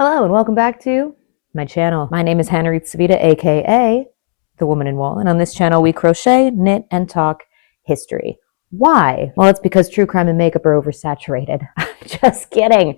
Hello and welcome back to my channel. My name is Hannah Savita, aka The Woman in Wool, and on this channel we crochet, knit, and talk history. Why? Well, it's because true crime and makeup are oversaturated. Just kidding.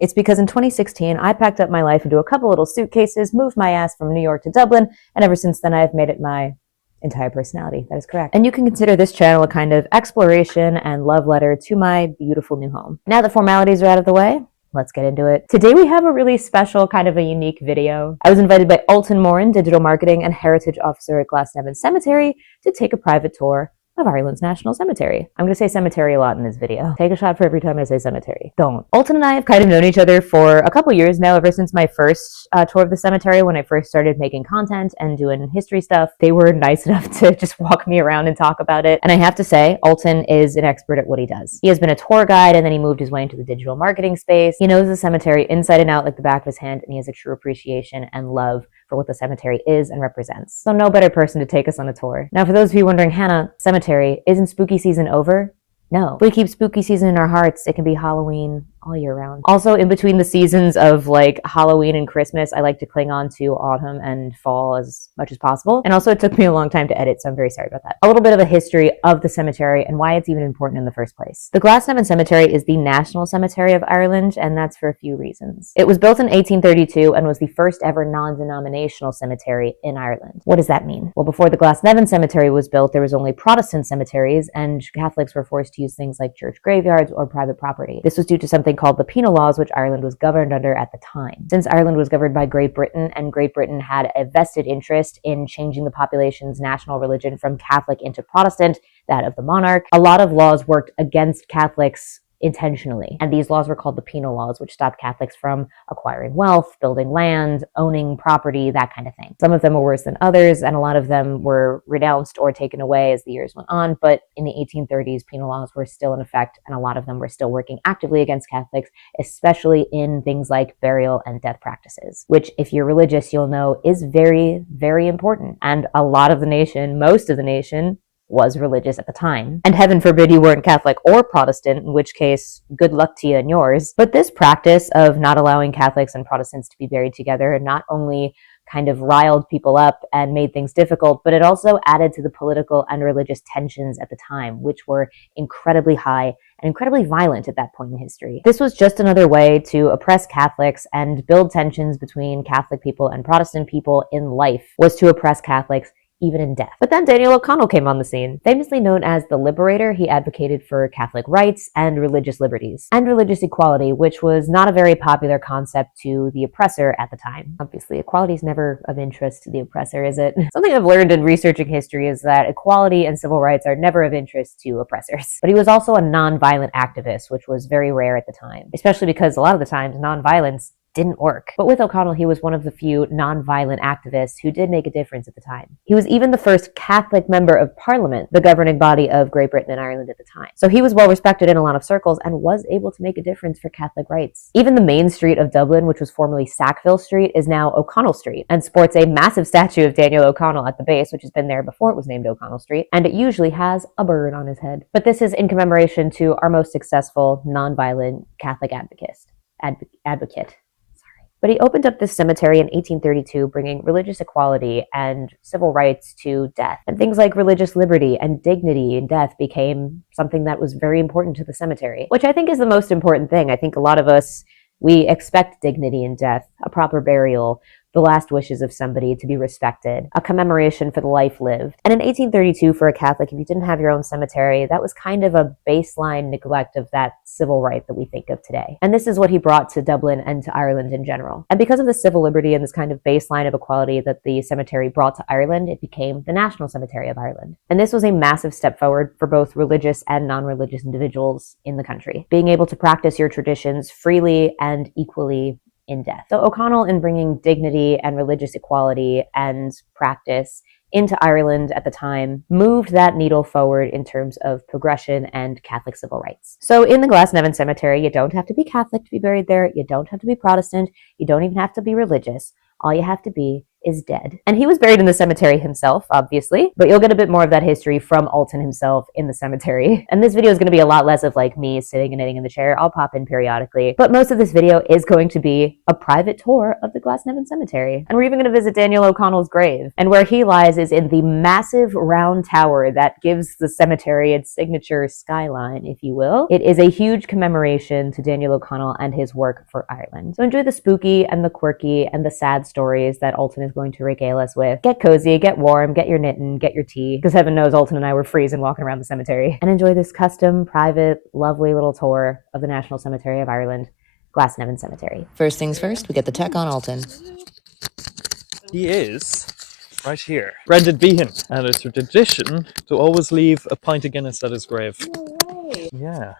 It's because in 2016 I packed up my life into a couple little suitcases, moved my ass from New York to Dublin, and ever since then I've made it my entire personality. That is correct. And you can consider this channel a kind of exploration and love letter to my beautiful new home. Now that formalities are out of the way, let's get into it. Today we have a really special, kind of a unique video. I was invited by Ultan Moran, Digital Marketing and Heritage Officer at Glasnevin Cemetery, to take a private tour of Ireland's National Cemetery. I'm going to say cemetery a lot in this video. Take a shot for every time I say cemetery. Don't. Ultan and I have kind of known each other for a couple years now, ever since my first tour of the cemetery, when I first started making content and doing history stuff. They were nice enough to just walk me around and talk about it. And I have to say, Ultan is an expert at what he does. He has been a tour guide, and then he moved his way into the digital marketing space. He knows the cemetery inside and out like the back of his hand, and he has a true appreciation and love for what the cemetery is and represents. So no better person to take us on a tour. Now, for those of you wondering, Hannah, cemetery, isn't spooky season over? No. If we keep spooky season in our hearts, it can be Halloween all year round. Also, in between the seasons of like Halloween and Christmas, I like to cling on to autumn and fall as much as possible. And also, it took me a long time to edit, so I'm very sorry about that. A little bit of a history of the cemetery and why it's even important in the first place. The Glasnevin Cemetery is the National Cemetery of Ireland, and that's for a few reasons. It was built in 1832 and was the first ever non-denominational cemetery in Ireland. What does that mean? Well, before the Glasnevin Cemetery was built, there was only Protestant cemeteries, and Catholics were forced to use things like church graveyards or private property. This was due to something called the penal laws, which Ireland was governed under at the time. Since Ireland was governed by Great Britain, and Great Britain had a vested interest in changing the population's national religion from Catholic into Protestant, that of the monarch, a lot of laws worked against Catholics intentionally. And these laws were called the penal laws, which stopped Catholics from acquiring wealth, building land, owning property, that kind of thing. Some of them were worse than others, and a lot of them were renounced or taken away as the years went on. But in the 1830s, penal laws were still in effect, and a lot of them were still working actively against Catholics, especially in things like burial and death practices, which, if you're religious, you'll know is very, very important. And a lot of the nation, most of the nation, was religious at the time. And heaven forbid you weren't Catholic or Protestant, in which case, good luck to you and yours. But this practice of not allowing Catholics and Protestants to be buried together not only kind of riled people up and made things difficult, but it also added to the political and religious tensions at the time, which were incredibly high and incredibly violent at that point in history. This was just another way to oppress Catholics and build tensions between Catholic people and Protestant people in life, was to oppress Catholics even in death. But then Daniel O'Connell came on the scene. Famously known as the Liberator, he advocated for Catholic rights and religious liberties, and religious equality, which was not a very popular concept to the oppressor at the time. Obviously, equality is never of interest to the oppressor, is it? Something I've learned in researching history is that equality and civil rights are never of interest to oppressors. But he was also a non-violent activist, which was very rare at the time, especially because a lot of the times non-violence didn't work. But with O'Connell, he was one of the few non-violent activists who did make a difference at the time. He was even the first Catholic member of Parliament, the governing body of Great Britain and Ireland at the time. So he was well respected in a lot of circles and was able to make a difference for Catholic rights. Even the main street of Dublin, which was formerly Sackville Street, is now O'Connell Street and sports a massive statue of Daniel O'Connell at the base, which has been there before it was named O'Connell Street, and it usually has a bird on his head. But this is in commemoration to our most successful non-violent Catholic advocate. But he opened up this cemetery in 1832, bringing religious equality and civil rights to death. And things like religious liberty and dignity in death became something that was very important to the cemetery, which I think is the most important thing. I think a lot of us, we expect dignity in death, a proper burial, the last wishes of somebody to be respected, a commemoration for the life lived. And in 1832, for a Catholic, if you didn't have your own cemetery, that was kind of a baseline neglect of that civil right that we think of today. And this is what he brought to Dublin and to Ireland in general. And because of the civil liberty and this kind of baseline of equality that the cemetery brought to Ireland, it became the National Cemetery of Ireland. And this was a massive step forward for both religious and non-religious individuals in the country, being able to practice your traditions freely and equally in death. So O'Connell, in bringing dignity and religious equality and practice into Ireland at the time, moved that needle forward in terms of progression and Catholic civil rights. So in the Glasnevin Cemetery, you don't have to be Catholic to be buried there. You don't have to be Protestant. You don't even have to be religious. All you have to be is dead. And he was buried in the cemetery himself, obviously, but you'll get a bit more of that history from Ultan himself in the cemetery. And this video is going to be a lot less of like me sitting and knitting in the chair. I'll pop in periodically, but most of this video is going to be a private tour of the Glasnevin Cemetery. And we're even going to visit Daniel O'Connell's grave. And where he lies is in the massive round tower that gives the cemetery its signature skyline, if you will. It is a huge commemoration to Daniel O'Connell and his work for Ireland. So enjoy the spooky and the quirky and the sad stories that Ultan is going to regale us with. Get cozy, get warm, get your knitting, get your tea, because heaven knows Ultan and I were freezing walking around the cemetery. And enjoy this custom, private, lovely little tour of the National Cemetery of Ireland, Glasnevin Cemetery. First things first, we get the tech on Ultan. He is right here, Brendan Behan, and it's a tradition to always leave a pint of Guinness at his grave. No way. Yeah.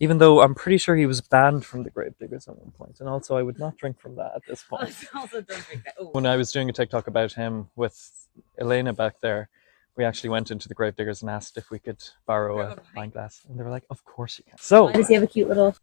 Even though I'm pretty sure he was banned from the grave diggers at one point. And also I would not drink from that at this point. Also don't drink that. When I was doing a TikTok about him with Elena back there, we actually went into the grave diggers and asked if we could borrow a wine glass. And they were like, of course you can. So, does he have a cute little...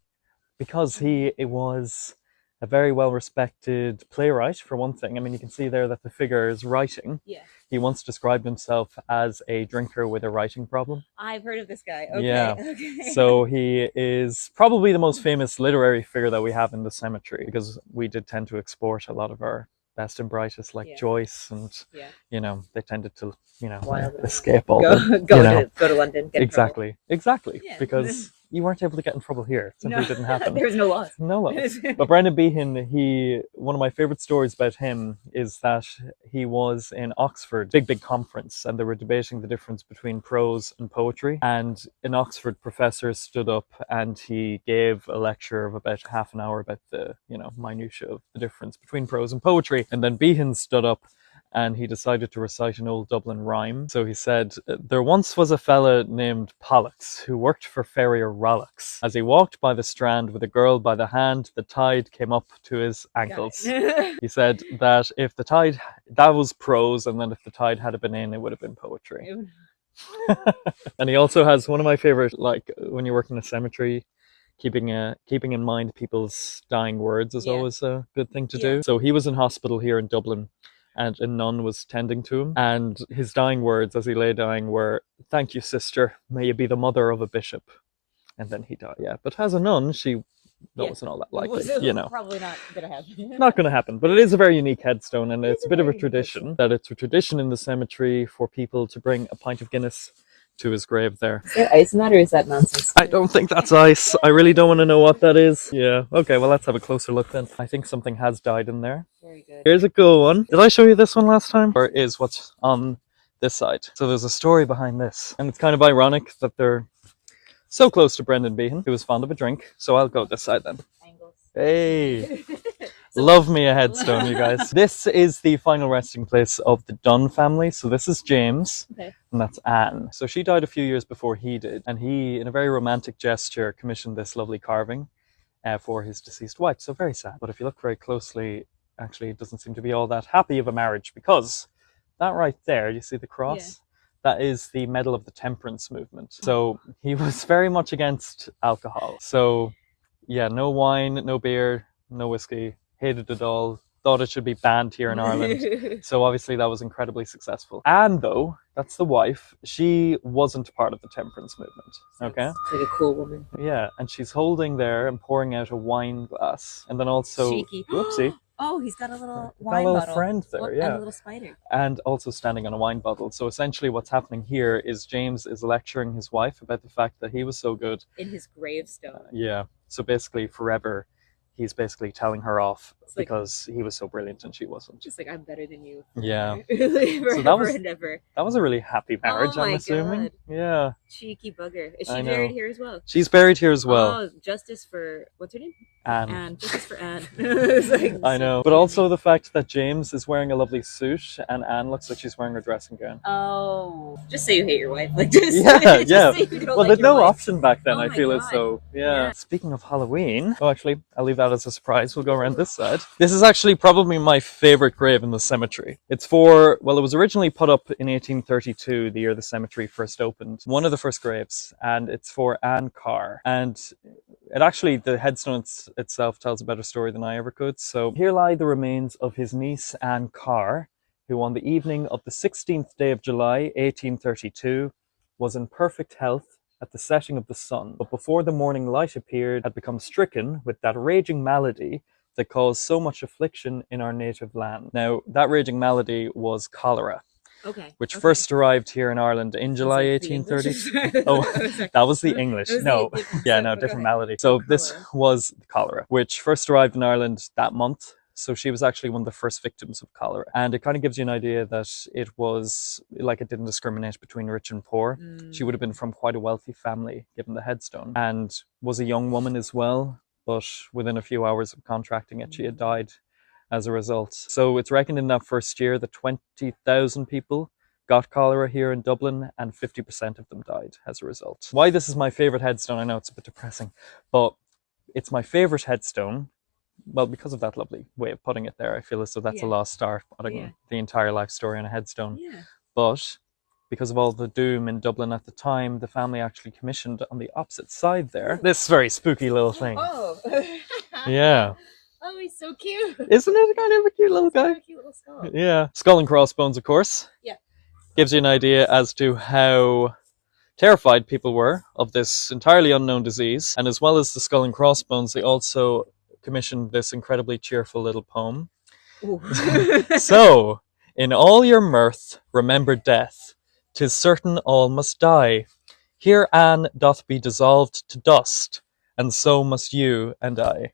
Because it was a very well-respected playwright, for one thing. I mean, you can see there that the figure is writing. Yeah. He once described himself as a drinker with a writing problem. I've heard of this guy. Okay. Yeah. Okay. So he is probably the most famous literary figure that we have in the cemetery, because we did tend to export a lot of our best and brightest, like Joyce, and you know, they tended to, you know, escape all go to London. Get exactly. Yeah. Because you weren't able to get in trouble here. It simply didn't happen. There was no laws. No laws. But Brendan Behan, one of my favorite stories about him is that he was in Oxford, big conference, and they were debating the difference between prose and poetry. And an Oxford professor stood up and he gave a lecture of about half an hour about the, you know, minutiae of the difference between prose and poetry. And then Behan stood up and he decided to recite an old Dublin rhyme. So he said, "There once was a fella named Pollux who worked for Farrier Rollocks. As he walked by the strand with a girl by the hand, the tide came up to his ankles." He said that if the tide, that was prose, and then if the tide had been in, it would have been poetry. And he also has one of my favorite, like when you work in a cemetery, keeping in mind people's dying words is always a good thing to do. So he was in hospital here in Dublin, and a nun was tending to him, and his dying words as he lay dying were, "Thank you, sister, may you be the mother of a bishop." And then he died. Yeah, but as a nun, that wasn't all that likely, you know. Probably not gonna happen. Not gonna happen, but it is a very unique headstone, and it's a bit of a tradition, that it's a tradition in the cemetery for people to bring a pint of Guinness to his grave there. Is there ice in that, or is that nonsense? I don't think that's ice. I really don't want to know what that is. Yeah. Okay, well, let's have a closer look then. I think something has died in there. Very good. Here's a cool one. Did I show you this one last time? Or is what's on this side? So there's a story behind this. And it's kind of ironic that they're so close to Brendan Behan, who was fond of a drink. So I'll go this side then. Angles. Hey. Love me a headstone, you guys. This is the final resting place of the Dunn family. So this is James, and that's Anne. So she died a few years before he did, and he, in a very romantic gesture, commissioned this lovely carving for his deceased wife. So very sad. But if you look very closely, actually, it doesn't seem to be all that happy of a marriage, because that right there, you see the cross? Yeah. That is the Medal of the Temperance movement. So he was very much against alcohol. So yeah, no wine, no beer, no whiskey. Hated it all, thought it should be banned here in Ireland. So obviously that was incredibly successful. Anne, though, that's the wife, she wasn't part of the temperance movement. Okay? It's like a cool woman. Yeah, and she's holding there and pouring out a wine glass. And then also, cheeky. Whoopsie. Oh, he's got a little wine got a little bottle. friend there, yeah. And a little spider. And also standing on a wine bottle. So essentially what's happening here is James is lecturing his wife about the fact that he was so good. In his gravestone. Yeah. So basically forever, he's basically telling her off because he was so brilliant and she wasn't. Just like, I'm better than you. Yeah. So that was a really happy marriage, I'm assuming. God. Yeah. Cheeky bugger. Is she buried here as well? She's buried here as well. Oh, justice for, what's her name? Anne. Justice for Anne. I know. But also the fact that James is wearing a lovely suit and Anne looks like she's wearing her dressing gown. Oh. Just say you hate your wife. Like, just, yeah. Well, there's no wife. Option back then, I feel God. As though. Yeah. Speaking of Halloween. Oh, actually, I'll leave that as a surprise. We'll go around this side. This is actually probably my favorite grave in the cemetery. It's it was originally put up in 1832, the year the cemetery first opened. One of the first graves, and it's for Anne Carr. And it actually, the headstone itself tells a better story than I ever could. So here lie the remains of his niece Anne Carr, who on the evening of the 16th day of July 1832 was in perfect health at the setting of the sun, but before the morning light appeared had become stricken with that raging malady that caused so much affliction in our native land. Now, that raging malady was cholera, which first arrived here in Ireland in July 1830. Oh, that was the English. No, yeah, no, different malady. So this was cholera, which first arrived in Ireland that month. So she was actually one of the first victims of cholera. And it kind of gives you an idea that it was like it didn't discriminate between rich and poor. She would have been from quite a wealthy family, given the headstone, and was a young woman as well. But within a few hours of contracting it, she had died as a result. So it's reckoned in that first year that 20,000 people got cholera here in Dublin, and 50% of them died as a result. Why this is my favourite headstone, I know it's a bit depressing, but it's my favourite headstone. Well, because of that lovely way of putting it there. I feel as though that's a lost art, putting the entire life story on a headstone. But because of all the doom in Dublin at the time, the family actually commissioned on the opposite side there this very spooky little thing. Oh. Yeah. Oh, he's so cute. Isn't it kind of a cute little guy? A cute little skull. Yeah. Skull and crossbones, of course. Yeah. Gives you an idea as to how terrified people were of this entirely unknown disease. And as well as the skull and crossbones, they also commissioned this incredibly cheerful little poem. So, in all your mirth, remember death. 'Tis certain all must die. Here Anne doth be dissolved to dust, and so must you and I.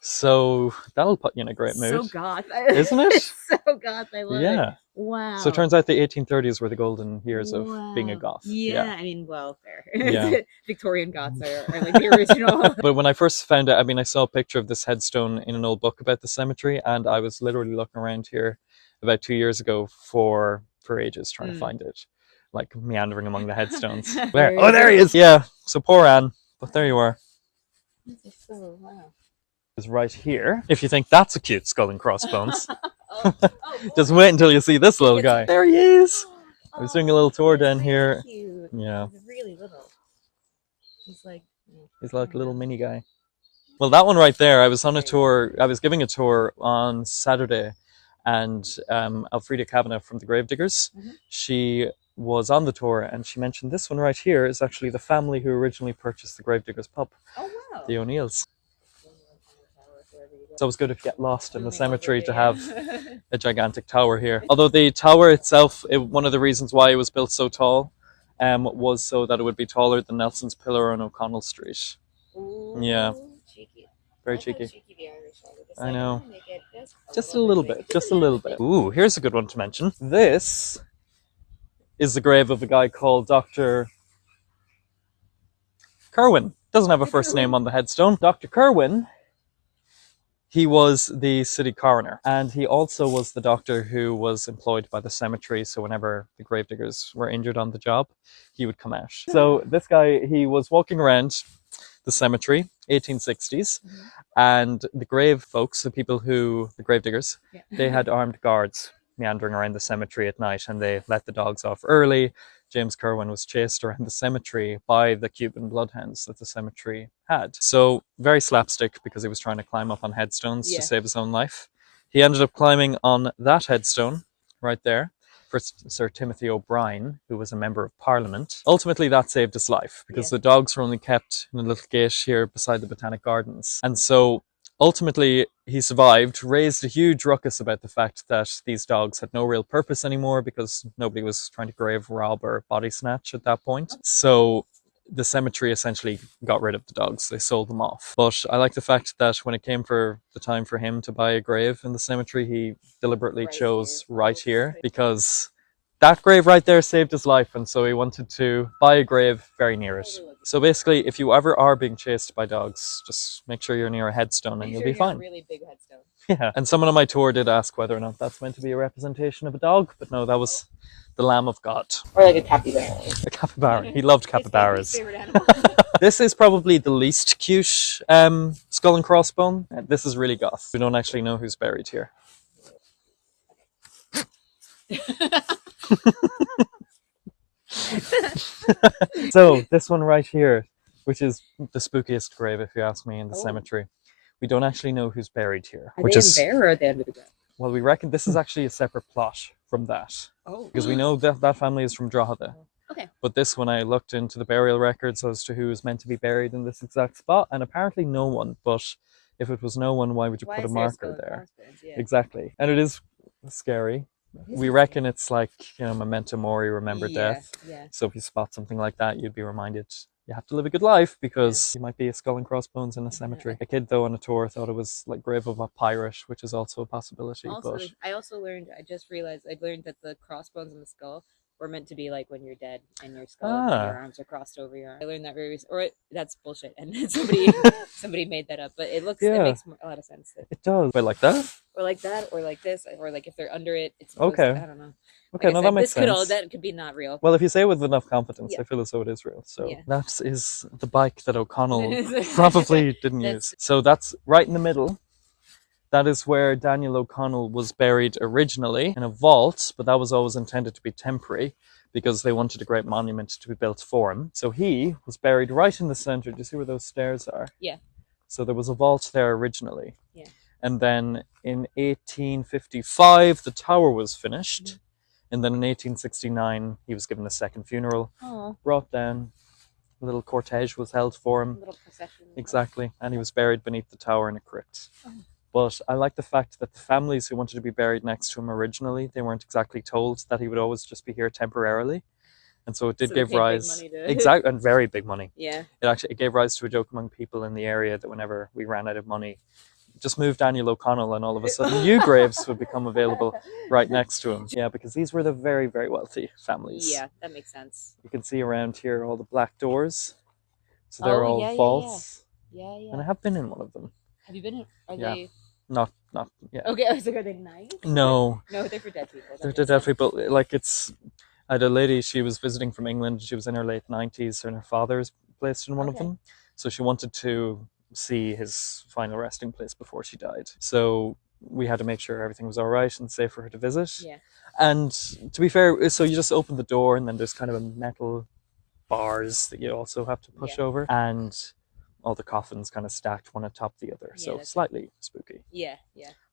So that'll put you in a great mood. So goth. Isn't it? It's so goth. I love it. Yeah. Wow. So it turns out the 1830s were the golden years of being a goth. Yeah, I mean, well, fair. Yeah. Victorian goths are like the original. But when I first found out, I mean, I saw a picture of this headstone in an old book about the cemetery, and I was literally looking around here about 2 years ago for ages trying to find it, like meandering among the headstones. Where? Oh, there he is! Yeah, so poor Anne, but there you are. This is so, wow. Is right here. If you think that's a cute skull and crossbones, Oh, just wait until you see this little guy. There he is! I was doing a little tour down he's here. Cute. Yeah. He's really little. He's like a little mini guy. Well, that one right there, I was on a tour, I was giving a tour on Saturday, and Elfrida Kavanagh from the Gravediggers, she was on the tour, and she mentioned this one right here is actually the family who originally purchased the Gravediggers pub. Oh, wow. The O'Neills. It's always good if you get lost in the cemetery to have a gigantic tower here. Although the tower itself, one of the reasons why it was built so tall was so that it would be taller than Nelson's Pillar on O'Connell Street. Ooh, yeah. Cheeky. Very cheeky. Cheeky the Irish are. I know. Just a little bit. Just a little bit. Ooh, here's a good one to mention. This is the grave of a guy called Dr. Kerwin. Doesn't have a first name on the headstone. Dr. Kerwin, he was the city coroner, and he also was the doctor who was employed by the cemetery. So whenever the gravediggers were injured on the job, he would come out. So this guy, he was walking around the cemetery, 1860s, and the grave folks, the gravediggers, they had armed guards meandering around the cemetery at night, and they let the dogs off early. James Kerwin was chased around the cemetery by the Cuban bloodhounds that the cemetery had. So very slapstick, because he was trying to climb up on headstones to save his own life. He ended up climbing on that headstone right there for Sir Timothy O'Brien, who was a member of Parliament. Ultimately, that saved his life, because the dogs were only kept in a little gate here beside the Botanic Gardens. And so ultimately, he survived, raised a huge ruckus about the fact that these dogs had no real purpose anymore, because nobody was trying to grave rob or body snatch at that point. So the cemetery essentially got rid of the dogs. They sold them off. But I like the fact that when it came for the time for him to buy a grave in the cemetery, he deliberately chose right here, because that grave right there saved his life, and so he wanted to buy a grave very near it. So basically, if you ever are being chased by dogs, just make sure you're near a headstone and you'll be fine. A really big headstone. Yeah, and someone on my tour did ask whether or not that's meant to be a representation of a dog, but no, that was the Lamb of God. Or like a capybara. A capybara. He loved capybaras. His favorite animal. This is probably the least cute skull and crossbone. This is really goth. We don't actually know who's buried here. So this one right here, which is the spookiest grave, if you ask me, in the cemetery. We don't actually know who's buried here, Are which they is in there or are they under the ground? well, we reckon this is actually a separate plot from that. Oh. Because we know that that family is from Drogheda. Okay. But this one, I looked into the burial records as to who was meant to be buried in this exact spot, and apparently no one. But if it was no one, why would you put a marker there? Yeah. Exactly. And it is scary. We reckon it's like, memento mori, remember death. Yeah. So if you spot something like that, you'd be reminded you have to live a good life because you might be a skull and crossbones in a cemetery. A kid, though, on a tour thought it was like grave of a pirate, which is also a possibility. Also, I also learned, I just realized, I learned that the crossbones in the skull were meant to be like when you're dead and your skull and your arms are crossed over your arm. I learned that very recently, or that's bullshit, and somebody made that up. But it makes a lot of sense. It does. Wait, like that? Or like that, or like this, or like if they're under it, it's okay. I don't know. Okay, like no, that makes sense. That could be not real. Well, if you say it with enough confidence, I feel as though it is real. So that is the bike that O'Connell probably didn't use. So that's right in the middle. That is where Daniel O'Connell was buried originally, in a vault, but that was always intended to be temporary because they wanted a great monument to be built for him. So he was buried right in the center. Do you see where those stairs are? Yeah. So there was a vault there originally. Yeah. And then in 1855, the tower was finished. Mm-hmm. And then in 1869, he was given a second funeral, brought down, a little cortege was held for him. A little procession. Exactly. And he was buried beneath the tower in a crypt. Oh. But I like the fact that the families who wanted to be buried next to him originally, they weren't exactly told that he would always just be here temporarily. And so it did give rise, exactly, and very big money. Yeah. It gave rise to a joke among people in the area that whenever we ran out of money, just move Daniel O'Connell and all of a sudden new graves would become available right next to him. Yeah, because these were the very, very wealthy families. Yeah, that makes sense. You can see around here all the black doors. So they're all vaults. Yeah. And I have been in one of them. Have you been in? Are they? Not, yeah. Okay, I was like, are they nice? No. No, they're for dead people. They're for dead people. Like I had a lady, she was visiting from England. She was in her late 90s and her father's placed in one of them. So she wanted to see his final resting place before she died. So we had to make sure everything was all right and safe for her to visit. Yeah. And to be fair, so you just open the door and then there's kind of a metal bars that you also have to push over. And all the coffins kind of stacked one atop the other. So slightly spooky. Yeah.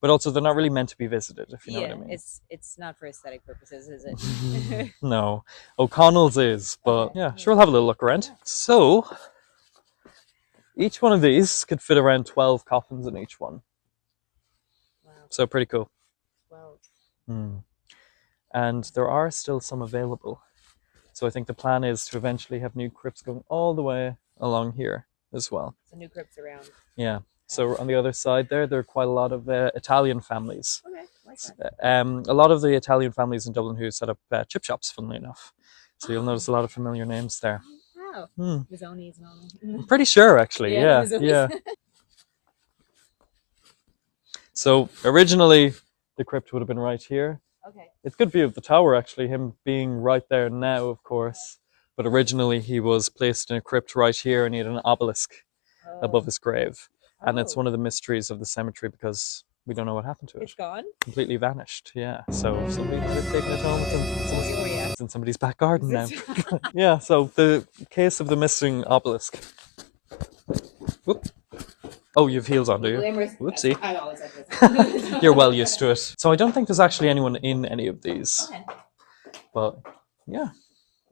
But also they're not really meant to be visited, if you know what I mean. It's not for aesthetic purposes, is it? No. O'Connell's is, but sure, we'll have a little look around. So each one of these could fit around 12 coffins in each one. Wow. So pretty cool. 12. And there are still some available. So I think the plan is to eventually have new crypts going all the way along here as well. So new crypts around. Yeah. So on the other side there are quite a lot of Italian families. Okay, like that. A lot of the Italian families in Dublin who set up chip shops, funnily enough. So you'll notice a lot of familiar names there. Wow. Mazzonis and all. I'm pretty sure, actually. Yeah. So originally, the crypt would have been right here. Okay. It's a good view of the tower, actually, him being right there now, of course. But originally, he was placed in a crypt right here, and he had an obelisk above his grave. And it's one of the mysteries of the cemetery because we don't know what happened to it. It's gone? Completely vanished, yeah. So somebody might have taken it home. It's in somebody's back garden now. Yeah, so the case of the missing obelisk. Whoop. Oh, you have heels on, do you? Whoopsie. I always have this. You're well used to it. So I don't think there's actually anyone in any of these. Okay. But yeah,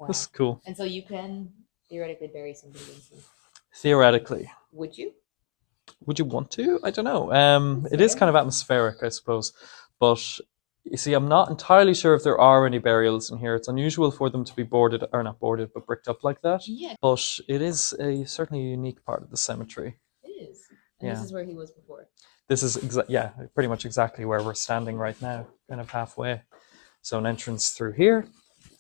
this is cool. And so you can theoretically bury somebody in some. Theoretically. Would you? Would you want to? I don't know. It is kind of atmospheric, I suppose. But you see, I'm not entirely sure if there are any burials in here. It's unusual for them to be boarded, or not boarded, but bricked up like that. Yeah. But it is certainly a unique part of the cemetery. It is. And this is where he was before. This is, pretty much exactly where we're standing right now, kind of halfway. So an entrance through here,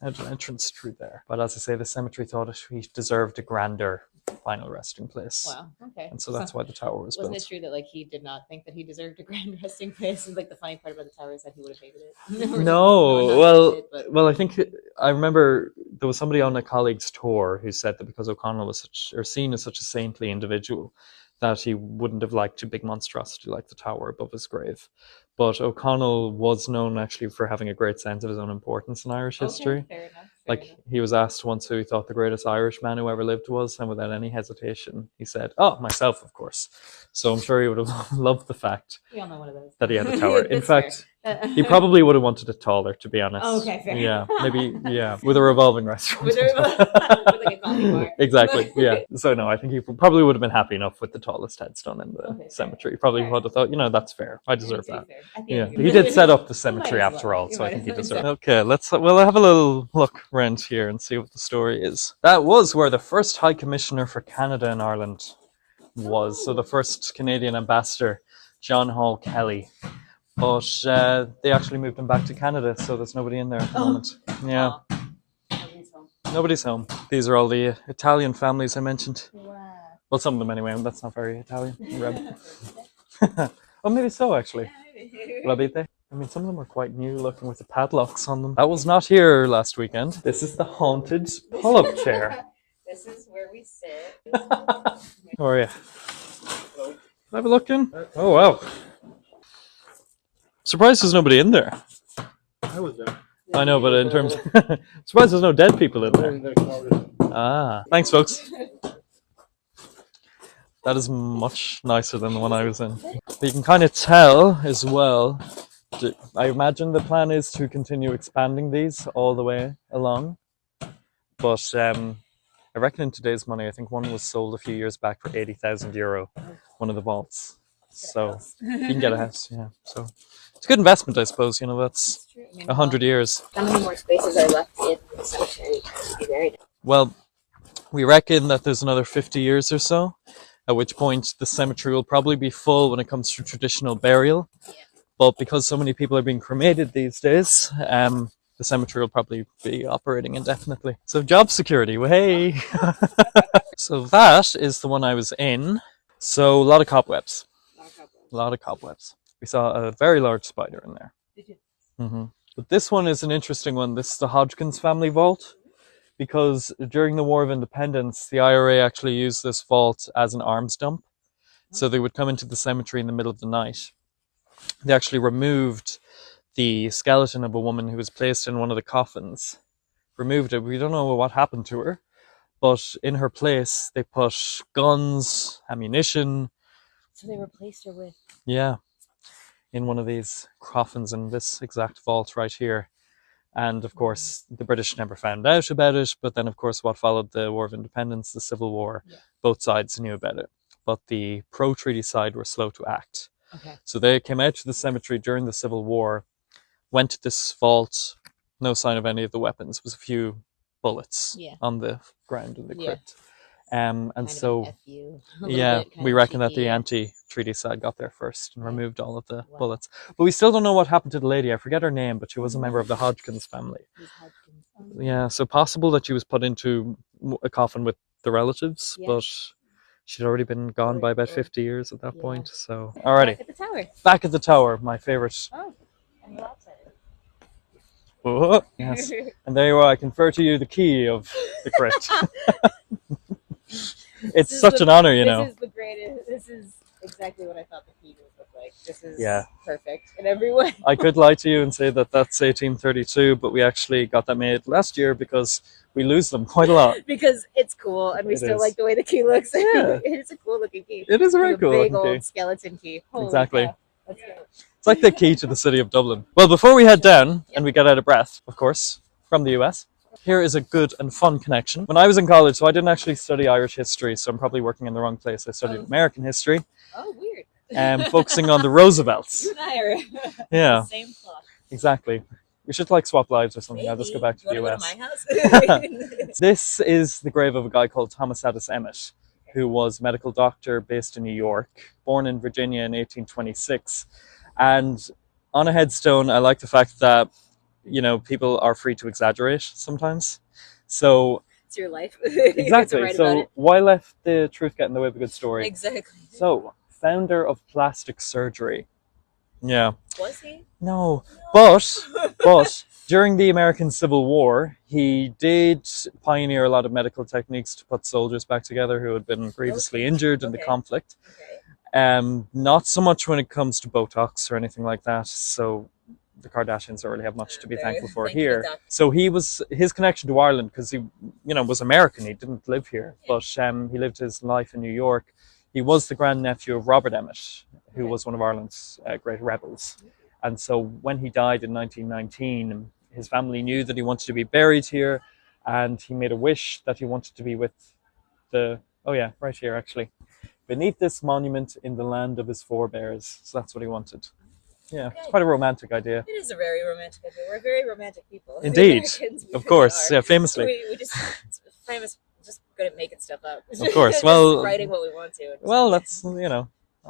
and an entrance through there. But as I say, the cemetery thought he deserved a grander final resting place. Wow, okay. And so that's why the tower was built. Wasn't it true that he did not think that he deserved a grand resting place? And the funny part about the tower is that he would have hated it. No, well, I think I remember there was somebody on a colleague's tour who said that because O'Connell was seen as such a saintly individual, that he wouldn't have liked a big monstrosity like the tower above his grave. But O'Connell was known actually for having a great sense of his own importance in Irish history. Fair enough. Like, enough. he was asked once who he thought the greatest Irish man who ever lived was, and without any hesitation, he said, "Oh, myself, of course." So I'm sure he would have loved the fact We all know one of those. that he had a tower. In That's fair. fact, he probably would have wanted it taller, to be honest. Okay, fair. Yeah, maybe, yeah, with a revolving restaurant. With like a coffee bar. Exactly, yeah. So no, I think he probably would have been happy enough with the tallest headstone in the Okay, fair. cemetery. He probably Fair. would have thought, that's fair. I deserve To be that. fair. I think Yeah, you he did set up the might cemetery as after well. all, You so I might think he as well. deserves it. Okay, we'll have a little look around here and see what the story is. That was where the first High Commissioner for Canada and Ireland was. So the first Canadian ambassador, John Hall Kelly. But they actually moved him back to Canada, so there's nobody in there at the moment. Yeah. Nobody's home. These are all the Italian families I mentioned. Wow. Well, some of them anyway. That's not very Italian. Oh, maybe so, actually. Rabite. I mean, some of them are quite new looking with the padlocks on them. That was not here last weekend. This is the haunted pull-up chair. This is where we sit. How are you? Have a look in. Oh, wow. Surprised there's nobody in there. I was there. I know, but in terms... Surprised there's no dead people in there. Ah, thanks, folks. That is much nicer than the one I was in. But you can kind of tell as well. I imagine the plan is to continue expanding these all the way along. But I reckon in today's money, I think one was sold a few years back for €80,000, one of the vaults. So you can get a house, yeah. So it's a good investment, I suppose. That's 100 years. How many more spaces are left in the cemetery to be buried? Well, we reckon that there's another 50 years or so, at which point the cemetery will probably be full when it comes to traditional burial. Yeah. But because so many people are being cremated these days, the cemetery will probably be operating indefinitely. So job security, hey! So that is the one I was in. So a lot of cobwebs. A lot of cobwebs. We saw a very large spider in there. Did you? But this one is an interesting one. This is the Hodgkins family vault, because during the War of Independence, the IRA actually used this vault as an arms dump. So they would come into the cemetery in the middle of the night. They actually removed the skeleton of a woman who was placed in one of the coffins. Removed it. We don't know what happened to her. But in her place, they put guns, ammunition. So they replaced her with... Yeah. In one of these coffins in this exact vault right here. And of course, the British never found out about it. But then, of course, what followed the War of Independence, the Civil War, both sides knew about it. But the pro-treaty side were slow to act. Okay. So they came out to the cemetery during the Civil War, went to this vault, no sign of any of the weapons. It was a few bullets on the ground in the crypt. And kind so, we reckon that the anti-treaty side got there first and removed all of the bullets. But we still don't know what happened to the lady. I forget her name, but she was a member of the Hodgkins family. Yeah, so possible that she was put into a coffin with the relatives, but she'd already been gone by about 50 years at that point. So, alrighty. Back at the tower. Back at the tower, my favorite. Oh, and you're outside. Oh, yes. And there you are. I confer to you the key of the crypt. It's such an honor, This is the greatest. This is exactly what I thought the key would look like. This is perfect in every way. I could lie to you and say that that's 1832, but we actually got that made last year because we lose them quite a lot. Because it's cool, and we still like the way the key looks. Yeah. It is a cool looking key. It is a very cool big looking old key. skeleton key. Holy Exactly. cow. Let's go. It's like the key to the city of Dublin. Well, before we head down and we get out of breath, of course, from the US, here is a good and fun connection. When I was in college, so I didn't actually study Irish history, so I'm probably working in the wrong place. I studied American history. Oh, weird. Focusing on the Roosevelts. You and I are yeah, the same plot. Exactly. We should swap lives or something. Maybe. I'll just go back to the US. Go to my house? This is the grave of a guy called Thomas Addis Emmet, who was a medical doctor based in New York, born in Virginia in 1826. And on a headstone, I like the fact that, people are free to exaggerate sometimes. So it's your life. Exactly. So why let the truth get in the way of a good story? Exactly. So, founder of plastic surgery. Yeah. Was he? No. But during the American Civil War, he did pioneer a lot of medical techniques to put soldiers back together who had been grievously injured in the conflict. Okay. Not so much when it comes to Botox or anything like that. So the Kardashians don't really have much to be thankful for Thank you to here. Doc. So his connection to Ireland, because he, was American. He didn't live here, but he lived his life in New York. He was the grandnephew of Robert Emmet, who was one of Ireland's great rebels. And so when he died in 1919, his family knew that he wanted to be buried here, and he made a wish that he wanted to be with right here actually, beneath this monument in the land of his forebears. So that's what he wanted. Yeah, it's quite a romantic idea. It is a very romantic idea. We're very romantic people. Indeed, Of course, yeah, famously. We just famous, just good at making stuff up. Of course, well, writing what we want to. Well, that's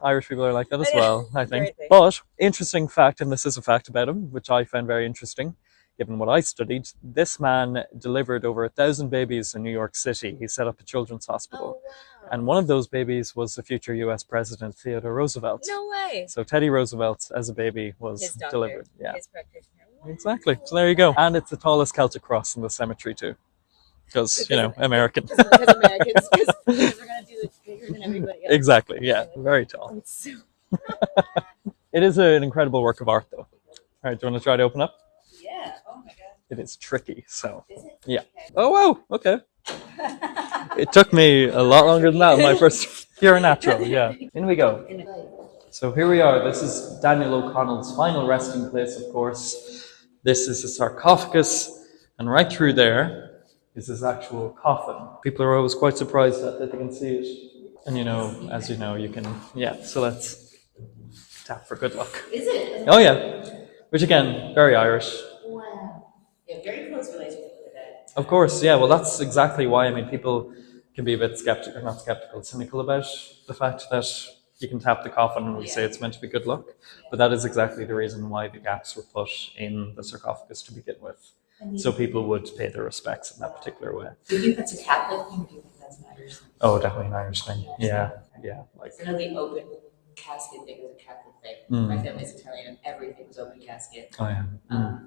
Irish people are like that as well, I think. But interesting fact, and this is a fact about him, which I found very interesting, given what I studied. This man delivered over 1,000 babies in New York City. He set up a children's hospital. Oh, wow. And one of those babies was the future US President Theodore Roosevelt. No way. So Teddy Roosevelt, as a baby, was his doctor, delivered. Yeah, his practitioner. Wow. Exactly. So there you go. And it's the tallest Celtic cross in the cemetery too, because American. Because Americans, because we're gonna do it bigger than everybody else. Exactly. Yeah, very tall. It is an incredible work of art, though. All right, do you want to try to open up? Yeah. Oh my god. It is tricky. So. Is it? Yeah. Okay. Oh wow. Okay. It took me a lot longer than that. My first pure natural. Yeah. In we go. So here we are. This is Daniel O'Connell's final resting place, of course. This is a sarcophagus, and right through there is his actual coffin. People are always quite surprised that they can see it. And as you know, you can, so let's tap for good luck. Is it? Oh yeah. Which again, very Irish. Wow. Yeah, very close relationship with that. Of course, yeah. Well, that's exactly why. I mean, people can be a bit skeptical, not skeptical, cynical about the fact that you can tap the coffin and we say it's meant to be good luck. But that is exactly the reason why the gaps were put in the sarcophagus to begin with. So people would pay their respects in that particular way. Do you think that's a Catholic thing, or do you think that's an Irish thing? Oh, definitely an Irish thing. Yeah. Like, I know the open casket thing is a Catholic thing. My family's Italian, and everything was open casket. Oh yeah.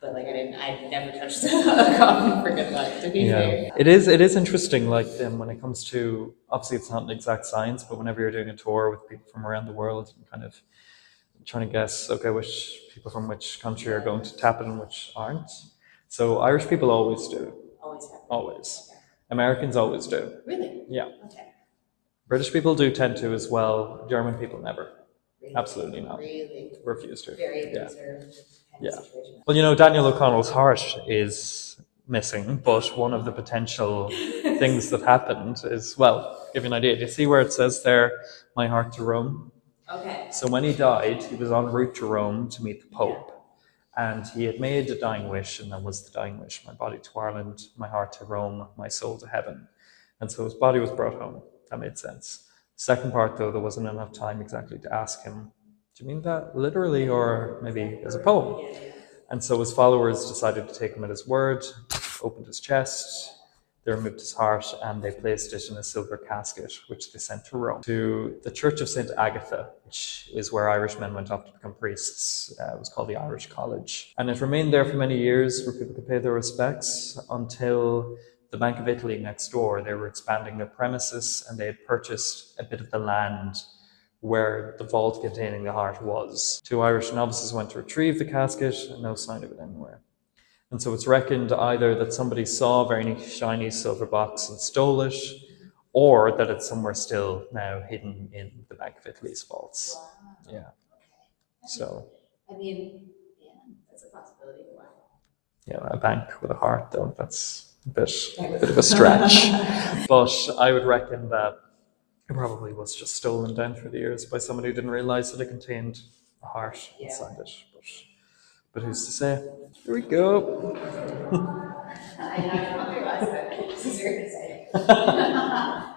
But like I never touched a coffin for good luck, to be fair. It is interesting. Like when it comes to, obviously it's not an exact science, but whenever you're doing a tour with people from around the world and kind of trying to guess, okay, which people from which country are going to tap it and which aren't. So Irish people always do. Always have. Always. Okay. Americans always do. Really? Yeah. Okay. British people do tend to as well. German people never. Really? Absolutely not. Really? Refuse to. Very reserved. Yeah. Well, Daniel O'Connell's heart is missing, but one of the potential things that happened is, well, give you an idea. Do you see where it says there, "My heart to Rome"? Okay. So when he died, he was en route to Rome to meet the Pope. And he had made a dying wish, and that was the dying wish: my body to Ireland, my heart to Rome, my soul to heaven. And so his body was brought home. That made sense. Second part, though, there wasn't enough time exactly to ask him, do you mean that literally or maybe as a poem? And so his followers decided to take him at his word, opened his chest, they removed his heart, and they placed it in a silver casket, which they sent to Rome, to the Church of St. Agatha, which is where Irishmen went off to become priests. It was called the Irish College. And it remained there for many years where people could pay their respects until the Bank of Italy next door. They were expanding their premises, and they had purchased a bit of the land where the vault containing the heart was. Two Irish novices went to retrieve the casket, and no sign of it anywhere. And so it's reckoned either that somebody saw a very shiny silver box and stole it, or that it's somewhere still now hidden in the Bank of Italy's vaults. Wow. Yeah. Okay. So. I mean, yeah, that's a possibility. Wow. Yeah, a bank with a heart, though, that's a bit of a stretch. But I would reckon that it probably was just stolen down through the years by somebody who didn't realize that it contained a heart inside it. But who's to say? Here we go.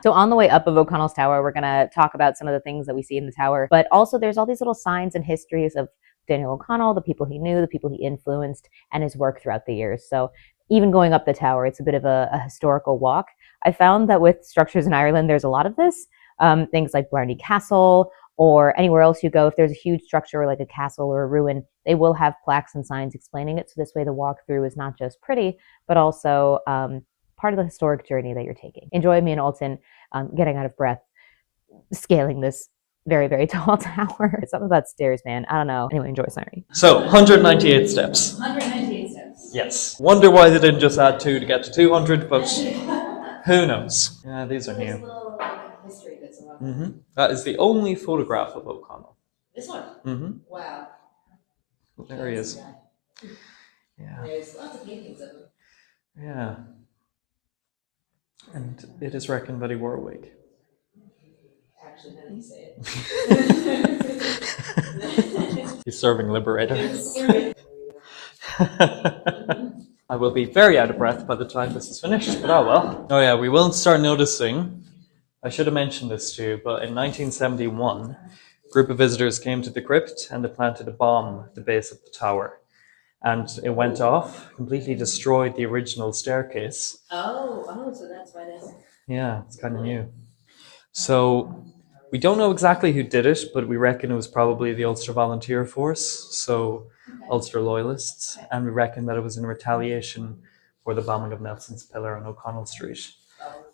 So on the way up of O'Connell's Tower, we're going to talk about some of the things that we see in the tower. But also there's all these little signs and histories of Daniel O'Connell, the people he knew, the people he influenced, and his work throughout the years. So even going up the tower, it's a bit of a historical walk. I found that with structures in Ireland, there's a lot of this. Things like Blarney Castle, or anywhere else you go, if there's a huge structure like a castle or a ruin, they will have plaques and signs explaining it. So this way the walkthrough is not just pretty, but also part of the historic journey that you're taking. Enjoy me and Ultan getting out of breath, scaling this very, very tall tower. Something about stairs, man. I don't know. Anyway, enjoy, sorry. So, 198 steps. 198 steps. Yes. Wonder why they didn't just add 2 to get to 200, but who knows? Yeah, these are There's a new. little history that's around. That is the only photograph of O'Connell. This one? Wow. There he is. Yeah. There's lots of paintings of him. Yeah. And it is reckoned that he wore a wig. Actually, now that you say it. He's serving liberators. I will be very out of breath by the time this is finished, but oh well. Oh yeah, we will start noticing, I should have mentioned this to you, but in 1971, a group of visitors came to the crypt and they planted a bomb at the base of the tower. And it went off, completely destroyed the original staircase. Oh, so that's why that's... Yeah, it's kind of new. So we don't know exactly who did it, but we reckon it was probably the Ulster Volunteer Force, so Ulster Loyalists, and we reckon that it was in retaliation for the bombing of Nelson's Pillar on O'Connell Street,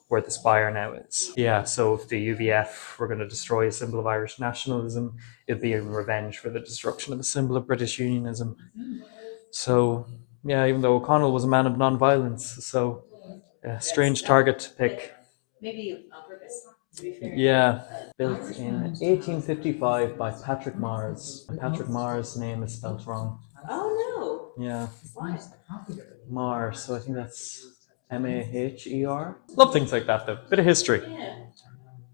where the spire now is. Yeah, so if the UVF were going to destroy a symbol of Irish nationalism, it'd be in revenge for the destruction of a symbol of British unionism. So, yeah, even though O'Connell was a man of non-violence, so a strange target to pick. Maybe on purpose, to be fair. Yeah, built in 1855 by Patrick Mars. And Patrick Mars' name is spelled wrong. Oh no! Yeah, Why? Mars, so I think that's Maher. Love things like that though. Bit of history. Yeah.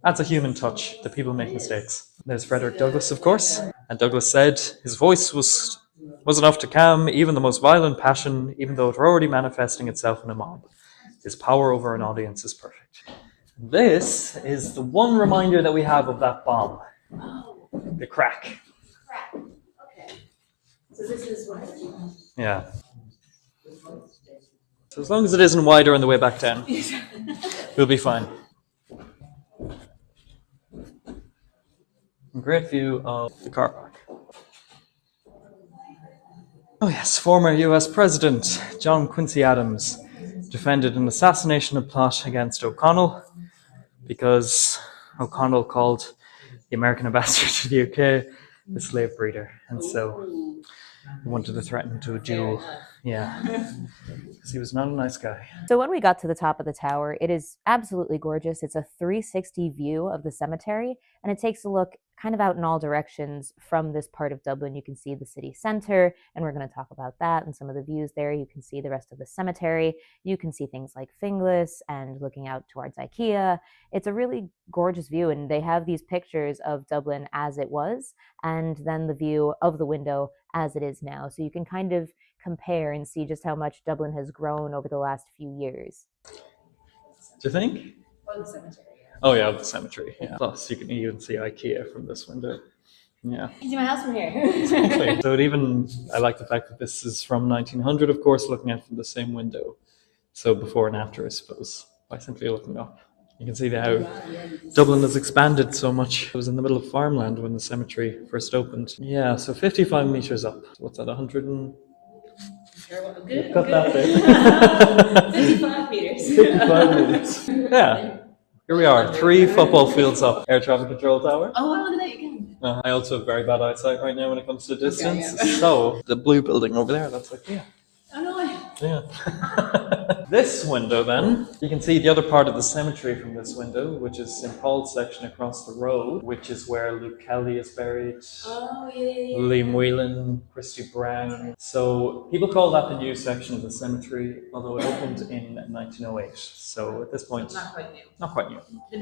Adds a human touch that people make mistakes. There's Frederick Douglass, of course. And Douglass said his voice was enough to calm even the most violent passion, even though it were already manifesting itself in a mob. His power over an audience is perfect. This is the one reminder that we have of that bomb. The crack. Crap. Okay. So this is what... Yeah. So as long as it isn't wider on the way back down, we'll be fine. Great view of the car park. Oh yes, former US President John Quincy Adams defended an assassination plot against O'Connell because O'Connell called the American ambassador to the UK a slave breeder, and so he wanted to threaten him to a duel. Yeah, because he was not a nice guy. So when we got to the top of the tower, it is absolutely gorgeous. It's a 360 view of the cemetery, and it takes a look kind of out in all directions from this part of Dublin. You can see the city centre, and we're going to talk about that and some of the views there. You can see the rest of the cemetery. You can see things like Finglas and looking out towards IKEA. It's a really gorgeous view, and they have these pictures of Dublin as it was, and then the view of the window as it is now. So you can kind of compare and see just how much Dublin has grown over the last few years. Do you think? Or the cemetery. Oh yeah, the cemetery. Yeah. Plus, you can even see IKEA from this window. Yeah. You can see my house from here. Exactly. So I like the fact that this is from 1900, of course, looking at from the same window. So before and after, I suppose, by simply looking up. You can see how Dublin has expanded so much. It was in the middle of farmland when the cemetery first opened. Yeah, so 55 meters up. So what's that, 100 and... Good. Cut that bit. 55 meters. 55 meters. Yeah. Here we are, 3 football fields up. Air traffic control tower. Oh, wow, look at that, you can. I also have very bad eyesight right now when it comes to distance. Okay, yeah. So, the blue building over there, that's IKEA. Oh, no way. Yeah. This window then, you can see the other part of the cemetery from this window, which is St. Paul's section across the road, which is where Luke Kelly is buried. Oh, yeah. Liam Whelan, Christy Brown. So people call that the new section of the cemetery, although it opened in 1908. So at this point, Not quite new. not quite new. The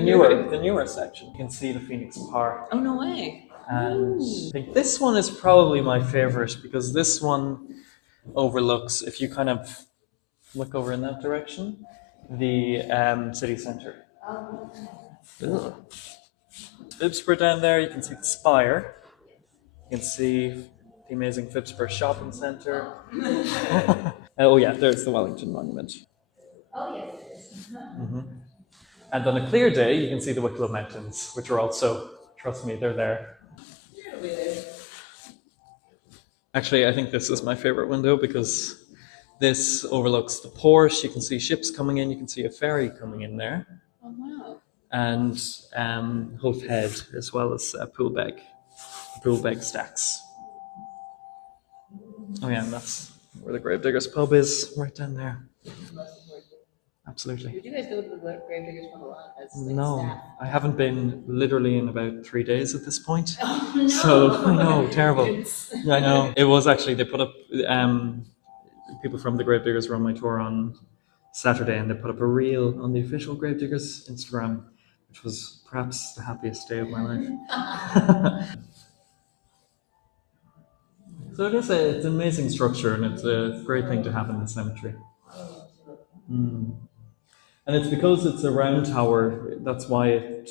newer. The newer section. You can see the Phoenix Park. Oh, no way. And I think this one is probably my favorite because this one overlooks, if you kind of look over in that direction, the city centre. Phibsborough down there, you can see the spire. You can see the amazing Phibsborough shopping centre. Oh yeah, there's the Wellington Monument. Oh, yes, it is. And on a clear day, you can see the Wicklow Mountains, which are also, trust me, they're there. It'll be there. Actually, I think this is my favorite window because this overlooks the port. You can see ships coming in. You can see a ferry coming in there. Oh, wow. and Hove Head, as well as Poolbeg stacks. Oh yeah, and that's where the Gravediggers pub is, right down there. Absolutely. Did you guys go to the Gravediggers pub a lot as No, staff? I haven't been literally in about 3 days at this point. Oh, no. So I know, terrible. Yeah, I know. It was actually, they put up people from the Gravediggers were on my tour on Saturday, and they put up a reel on the official Gravediggers Instagram, which was perhaps the happiest day of my life. So it's an amazing structure, and it's a great thing to have in the cemetery. Mm. And it's because it's a round tower, that's why it,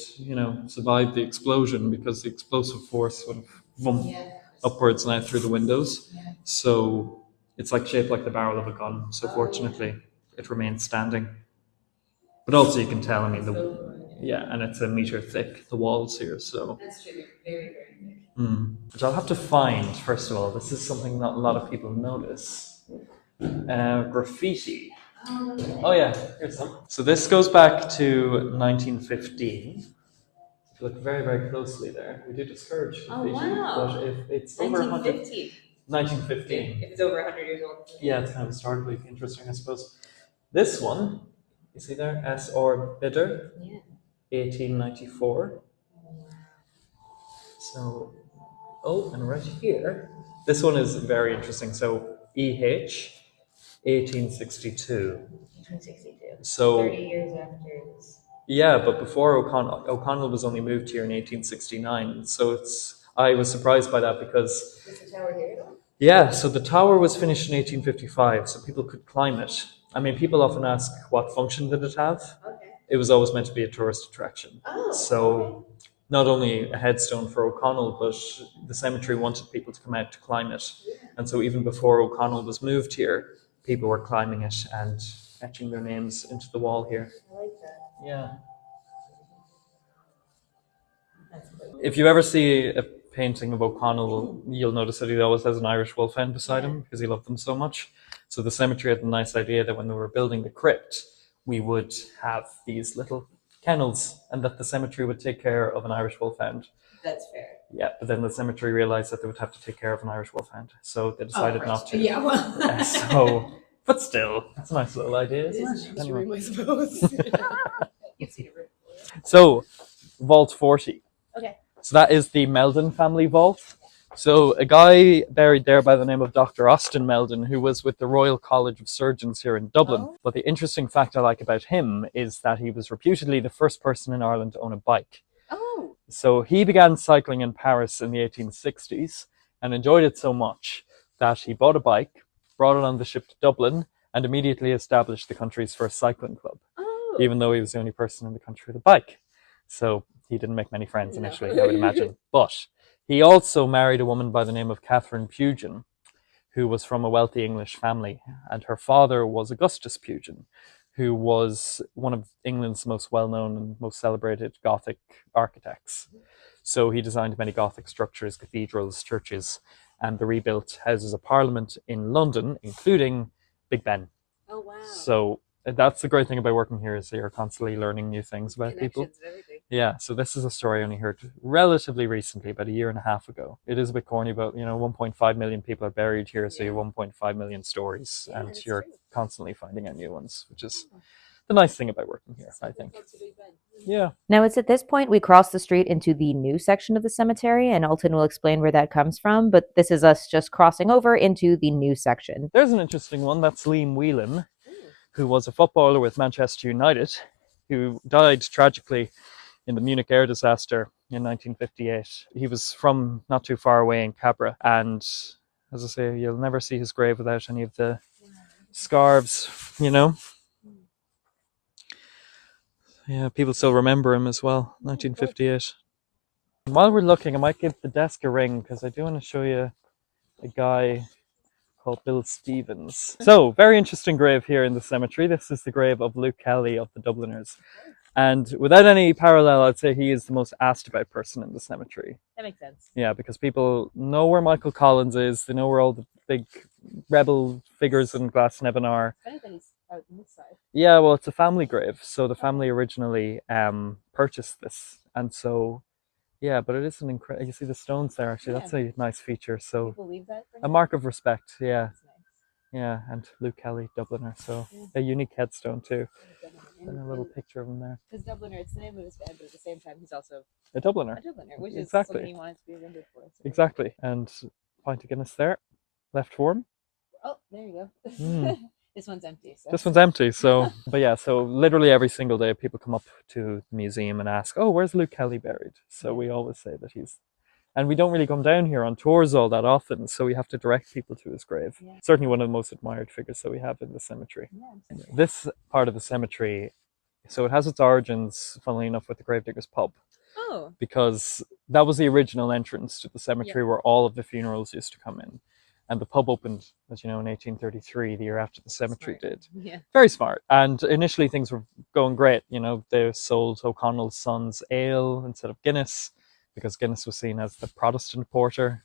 survived the explosion, because the explosive force would have vumped upwards and out through the windows. So it's like shaped like the barrel of a gun. So fortunately, it remains standing. But also you can tell, and it's a meter thick, the walls here, so. That's true, very, very thick. Which I'll have to find, first of all. This is something not a lot of people notice. Graffiti. Oh yeah, here's some. So this goes back to 1915. If you look very, very closely there, we do discourage graffiti. Wow. But if it's over 100... 1915. If it's over 100 years old. Yeah, it's kind of historically interesting, I suppose. This one, you see there, S. or Bitter, 1894. So, and right here, this one is very interesting. So, EH, 1862. 1862. So 30 years after this. Yeah, but before O'Connell was only moved here in 1869. So I was surprised by that because... Is the tower here? Yeah, so the tower was finished in 1855, so people could climb it. I mean, people often ask, what function did it have? Okay. It was always meant to be a tourist attraction. Oh, so not only a headstone for O'Connell, but the cemetery wanted people to come out to climb it. And so even before O'Connell was moved here, people were climbing it and etching their names into the wall here. I like that. Yeah. That's cool. If you ever see a painting of O'Connell, you'll notice that he always has an Irish wolfhound beside him because he loved them so much. So the cemetery had the nice idea that when they were building the crypt, we would have these little kennels and that the cemetery would take care of an Irish wolfhound. That's fair. Yeah, but then the cemetery realized that they would have to take care of an Irish wolfhound, so they decided not to. Yeah, well. But still, it's a nice little idea, isn't it? It's a room, I suppose. You've seen a room before. So, Vault 40. Okay. So that is the Meldon family vault. So a guy buried there by the name of Dr. Austin Meldon, who was with the Royal College of Surgeons here in Dublin. Oh. But the interesting fact I like about him is that he was reputedly the first person in Ireland to own a bike. Oh. So he began cycling in Paris in the 1860s and enjoyed it so much that he bought a bike, brought it on the ship to Dublin, and immediately established the country's first cycling club, even though he was the only person in the country with a bike. So he didn't make many friends initially, I would imagine. But he also married a woman by the name of Catherine Pugin, who was from a wealthy English family. And her father was Augustus Pugin, who was one of England's most well-known and most celebrated Gothic architects. So he designed many Gothic structures, cathedrals, churches, and the rebuilt Houses of Parliament in London, including Big Ben. Oh, wow. So that's the great thing about working here, is that you're constantly learning new things about people. Yeah, so this is a story I only heard relatively recently, about a year and a half ago. It is a bit corny, but 1.5 million people are buried here, so you have 1.5 million stories, and you're constantly finding out new ones, which is the nice thing about working here, I think. Yeah. Now it's at this point we cross the street into the new section of the cemetery, and Ultan will explain where that comes from, but this is us just crossing over into the new section. There's an interesting one. That's Liam Whelan, who was a footballer with Manchester United, who died tragically in the Munich air disaster in 1958. He was from not too far away in Cabra, and as I say, you'll never see his grave without any of the scarves, Yeah, people still remember him as well, 1958. While we're looking, I might give the desk a ring, because I do want to show you a guy called Bill Stevens. So, very interesting grave here in the cemetery. This is the grave of Luke Kelly of the Dubliners. And without any parallel, I'd say he is the most asked about person in the cemetery. That makes sense. Yeah, because people know where Michael Collins is, they know where all the big rebel figures in Glasnevin are. Funny that he's out on this side. Yeah, well, it's a family grave. So the family originally purchased this. And so, yeah, but it is an incredible, you see the stones there, actually. That's a nice feature. So People leave that for a him? mark of respect, yeah. That's nice. Yeah, and Luke Kelly, Dubliner. So a unique headstone too. And a little picture of him there. Because Dubliner, it's the name of his band, but at the same time, he's also A Dubliner. a Dubliner, which is Exactly. something he wanted to be remembered for. So. Exactly. And pint of Guinness there, left warm. Oh, there you go. Mm. This one's empty. So. This one's empty. So, but yeah, so literally every single day people come up to the museum and ask, oh, where's Luke Kelly buried? So we always say that he's, and we don't really come down here on tours all that often, so we have to direct people to his grave. Yeah. Certainly one of the most admired figures that we have in the cemetery. Yeah, this part of the cemetery, so it has its origins, funnily enough, with the Gravediggers pub. Oh. Because that was the original entrance to the cemetery where all of the funerals used to come in. And the pub opened, as you know, in 1833, the year after the cemetery did. Yeah. Very smart. And initially things were going great. You know, they sold O'Connell's Sons ale instead of Guinness, because Guinness was seen as the Protestant porter.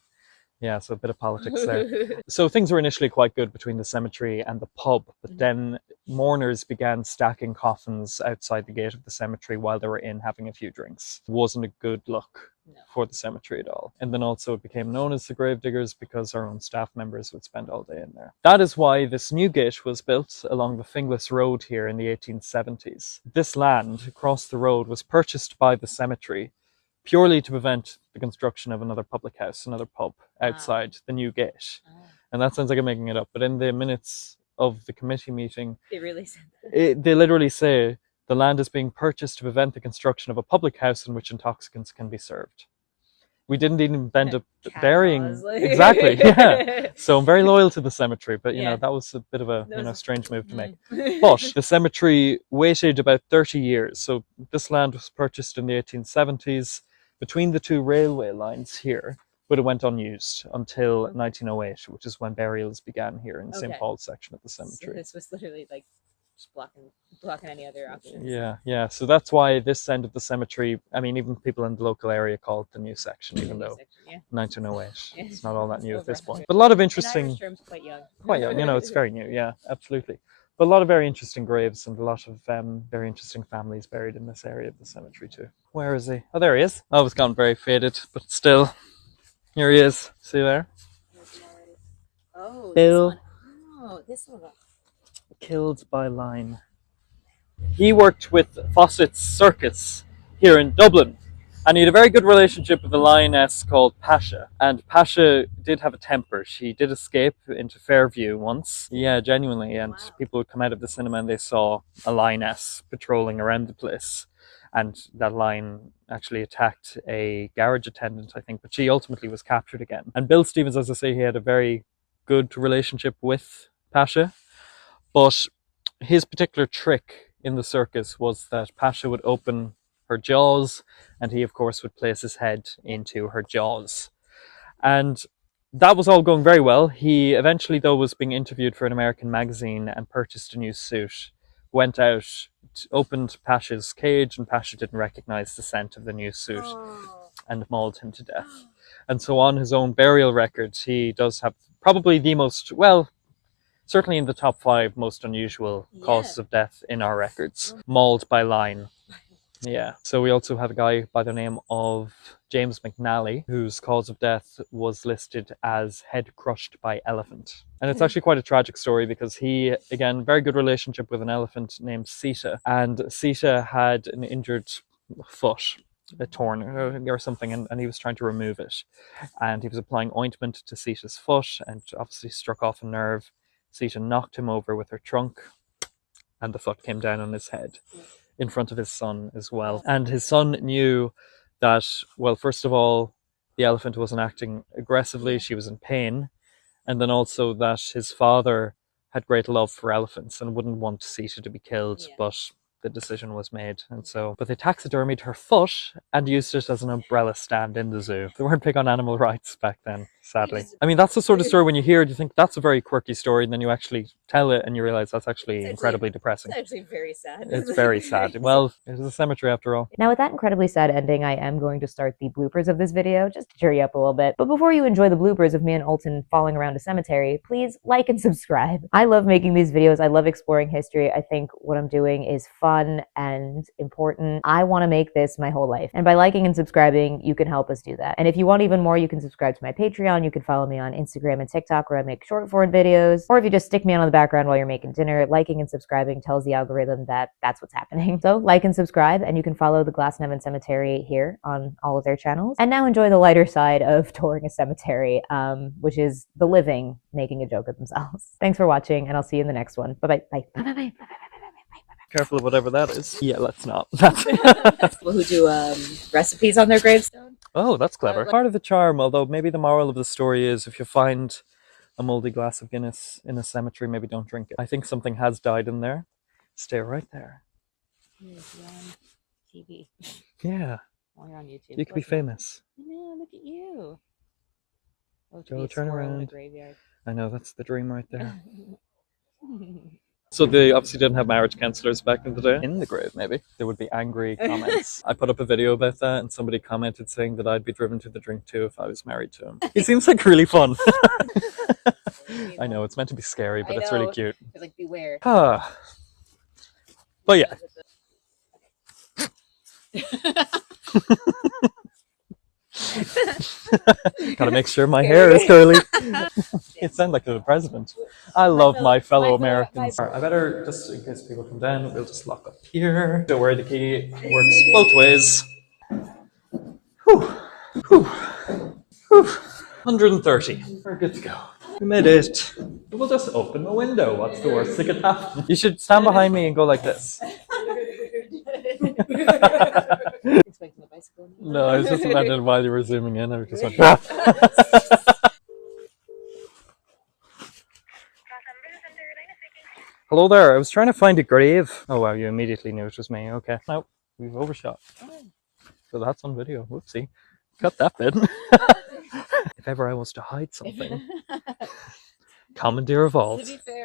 Yeah, so a bit of politics there. So things were initially quite good between the cemetery and the pub, but then mourners began stacking coffins outside the gate of the cemetery while they were in having a few drinks. It wasn't a good look for the cemetery at all. And then also it became known as the Gravediggers because our own staff members would spend all day in there. That is why this new gate was built along the Finglas Road here in the 1870s. This land across the road was purchased by the cemetery purely to prevent the construction of another public house, another pub outside the new gate. And that sounds like I'm making it up, but in the minutes of the committee meeting, They really said that. They literally say the land is being purchased to prevent the construction of a public house in which intoxicants can be served. We didn't even end up burying exactly. Yeah, so I'm very loyal to the cemetery, but you know that was a bit of a strange move to make. But the cemetery waited about 30 years. So this land was purchased in the 1870s between the two railway lines here, but it went unused until 1908, which is when burials began here in St. Paul's section of the cemetery. So this was literally like just blocking any other options. Yeah. So that's why this end of the cemetery, I mean, even people in the local area call it the new section, even though 1908, it's not all that new at this point. But a lot of interesting, in terms, quite young. Quite young, you know, it's very new. Yeah, absolutely. But a lot of very interesting graves and a lot of very interesting families buried in this area of the cemetery too. Where is he? Oh, there he is. Oh, it's gone very faded, but still, here he is. See there? Oh, Bill. This one. Oh, this one. Killed by line. He worked with Fawcett's Circus here in Dublin, and he had a very good relationship with a lioness called Pasha. And Pasha did have a temper. She did escape into Fairview once. Yeah, genuinely. And people would come out of the cinema and they saw a lioness patrolling around the place. And that lion actually attacked a garage attendant, I think, but she ultimately was captured again. And Bill Stevens, as I say, he had a very good relationship with Pasha. But his particular trick in the circus was that Pasha would open her jaws and he, of course, would place his head into her jaws. And that was all going very well. He eventually, though, was being interviewed for an American magazine and purchased a new suit, went out, opened Pasha's cage, and Pasha didn't recognize the scent of the new suit and mauled him to death. And so on his own burial record, he does have probably the most, well, certainly in the top 5 most unusual causes of death in our records. Mauled by lion. Yeah. So we also have a guy by the name of James McNally, whose cause of death was listed as head crushed by elephant. And it's actually quite a tragic story because he, again, very good relationship with an elephant named Sita. And Sita had an injured foot, a torn or something, and he was trying to remove it. And he was applying ointment to Sita's foot and obviously struck off a nerve. Sita knocked him over with her trunk and the foot came down on his head in front of his son as well. And his son knew that, well, first of all, the elephant wasn't acting aggressively, she was in pain, and then also that his father had great love for elephants and wouldn't want Sita to be killed, but the decision was made. And so, but they taxidermied her foot and used it as an umbrella stand in the zoo. They weren't big on animal rights back then, sadly. I mean, that's the sort of story when you hear it, you think that's a very quirky story, and then you actually tell it and you realize that's actually incredibly depressing. It's actually very sad. It's very sad. Well, it is a cemetery after all. Now, with that incredibly sad ending, I am going to start the bloopers of this video, just to cheer you up a little bit. But before you enjoy the bloopers of me and Ultan falling around a cemetery, please like and subscribe. I love making these videos. I love exploring history. I think what I'm doing is fun and important. I want to make this my whole life. And by liking and subscribing, you can help us do that. And if you want even more, you can subscribe to my Patreon. You can follow me on Instagram and TikTok, where I make short form videos. Or if you just stick me on the background while you're making dinner, liking and subscribing tells the algorithm that that's what's happening. So like and subscribe, and you can follow the Glasnevin Cemetery here on all of their channels. And now enjoy the lighter side of touring a cemetery, which is the living making a joke of themselves. Thanks for watching, and I'll see you in the next one. Bye-bye. Bye. Bye-bye. Careful of whatever that is. Yeah, let's not. People who do recipes on their gravestone. Oh, that's clever. Part of the charm, although maybe the moral of the story is if you find a moldy glass of Guinness in a cemetery, maybe don't drink it. I think something has died in there. Stay right there. TV. Yeah. While you're on YouTube. You could be famous. No, look at you. Oh, to Go be a turn squirrel in a around. graveyard. I know, that's the dream right there. So they obviously didn't have marriage counselors back in the day. In the grave, maybe. There would be angry comments. I put up a video about that and somebody commented saying that I'd be driven to the drink too if I was married to him. He seems like really fun. I know, it's meant to be scary, but it's really cute. It's like, beware. Ah. But yeah. Gotta make sure my hair is curly. It sounds like the president. I love my fellow Americans. I better, just in case people come down, we'll just lock up here. Don't worry, the key works both ways. Whew. Whew. Whew. 130. We're good to go. We made it. We'll just open the window. What's the worst that could happen? You should stand behind me and go like this. Expecting a bicycle. No, I was just imagining while you were zooming in. I just went, ah. Hello there. I was trying to find a grave. Oh wow, you immediately knew it was me. Okay. No, we've overshot. So that's on video. Whoopsie. Cut that bit. If ever I was to hide something, commandeer a vault. To be fair.